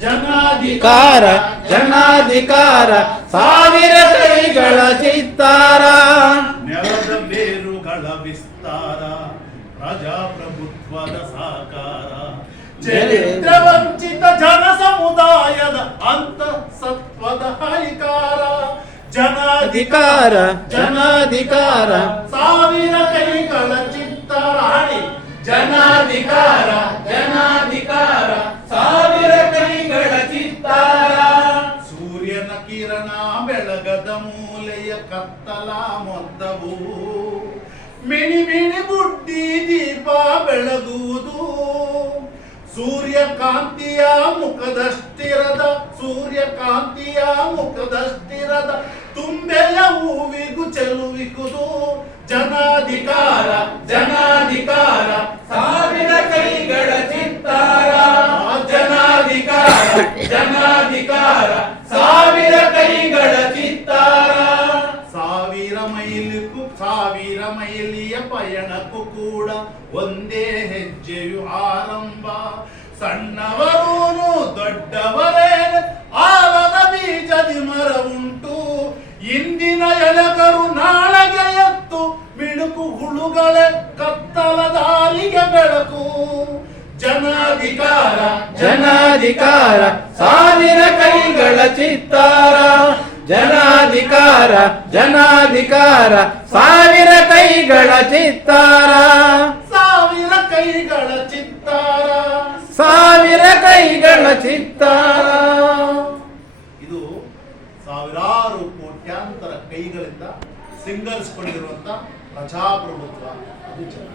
ಜನಾಧಿಕಾರ ಜನಾಧಿಕಾರ ಸಾವಿರ ಕೈಗಳ ಚಿತ್ತಾರ ನೆಲದ ಬೇರುಗಳ ವಿಸ್ತಾರ ಪ್ರಜಾಪ್ರಭುತ್ವದ ಸಾಕಾರ ಚರಿತ್ರ ವಂಚಿತ ಜನ ಸಮುದಾಯದ ಅಂತಸತ್ವದ ಹರಿಕಾರ ಜನಾಧಿಕಾರ ಜನಾಧಿಕಾರ ಸಾವಿರ ಕೈಗಳ ಚಿತ್ತಾರ ಹಾಡಿ ಜನಾಧಿಕಾರ ಜನಾಧಿಕಾರ ಸಾವಿರ ಕೈಗಳ ಚಿತ್ತಾರ ಸೂರ್ಯನ ಕಿರಣ ಬೆಳಗದ ಮೂಲೆಯ ಕತ್ತಲ ಮೊತ್ತವು ಮಿಣಿ ಮಿಣಿ ಬುಡ್ಡಿ ದೀಪ ಬೆಳಗುವುದು ಸೂರ್ಯಕಾಂತಿಯ ಮುಖದಷ್ಟಿರದ ಸೂರ್ಯಕಾಂತಿಯ ಮುಖದಷ್ಟಿರದ ತುಂಬೆಯ ಹೂವಿಗೂ ಚೆಲುವಿಗುದು ಜನಾಧಿಕಾರ ಜನಾಧಿಕಾರ ಸಾವಿರ ಕೈಗಳ ಚಿತ್ತಾರ ಜನಾಧಿಕಾರ ಜನಾಧಿಕಾರ ಸಾವಿರ ಕೈಗಳ ಚಿತ್ತಾರ ಸಾವಿರ ಮೈಲಿಯ ಪಯಣಕ್ಕೂ ಕೂಡ ಒಂದೇ ಹೆಜ್ಜೆಯು ಆರಂಭ ಸಣ್ಣವರೂನು ದೊಡ್ಡವರೇನು ಆಲದ ಬೀಜದಿ ಮರ ಉಂಟು ಇಂದಿನ ಎಳೆಗರು ನಾಳೆಗೆ ಎತ್ತು ಮಿಣುಕು ಹುಳುಗಳೇ ಕತ್ತಲ ದಾರಿಗೆ ಬೆಳಕು ಜನಾಧಿಕಾರ ಜನಾಧಿಕಾರ ಸಾವಿರ ಕೈಗಳ ಚಿತ್ತಾರ ಜನಾಧಿಕಾರ ಜನಾಧಿಕಾರ ಸಾವಿರ ಕೈಗಳ ಚಿತ್ತಾರ ಸಾವಿರ ಕೈಗಳ ಚಿತ್ತಾರ ಸಾವಿರ ಕೈಗಳ ಚಿತ್ತಾರ ಇದು ಸಾವಿರಾರು ಕೋಟ್ಯಾಂತರ ಕೈಗಳಿಂದ ಸಿಂಗರಿಸಿಕೊಂಡಿರುವಂತ ಪ್ರಜಾಪ್ರಭುತ್ವ ಅದು ಜನ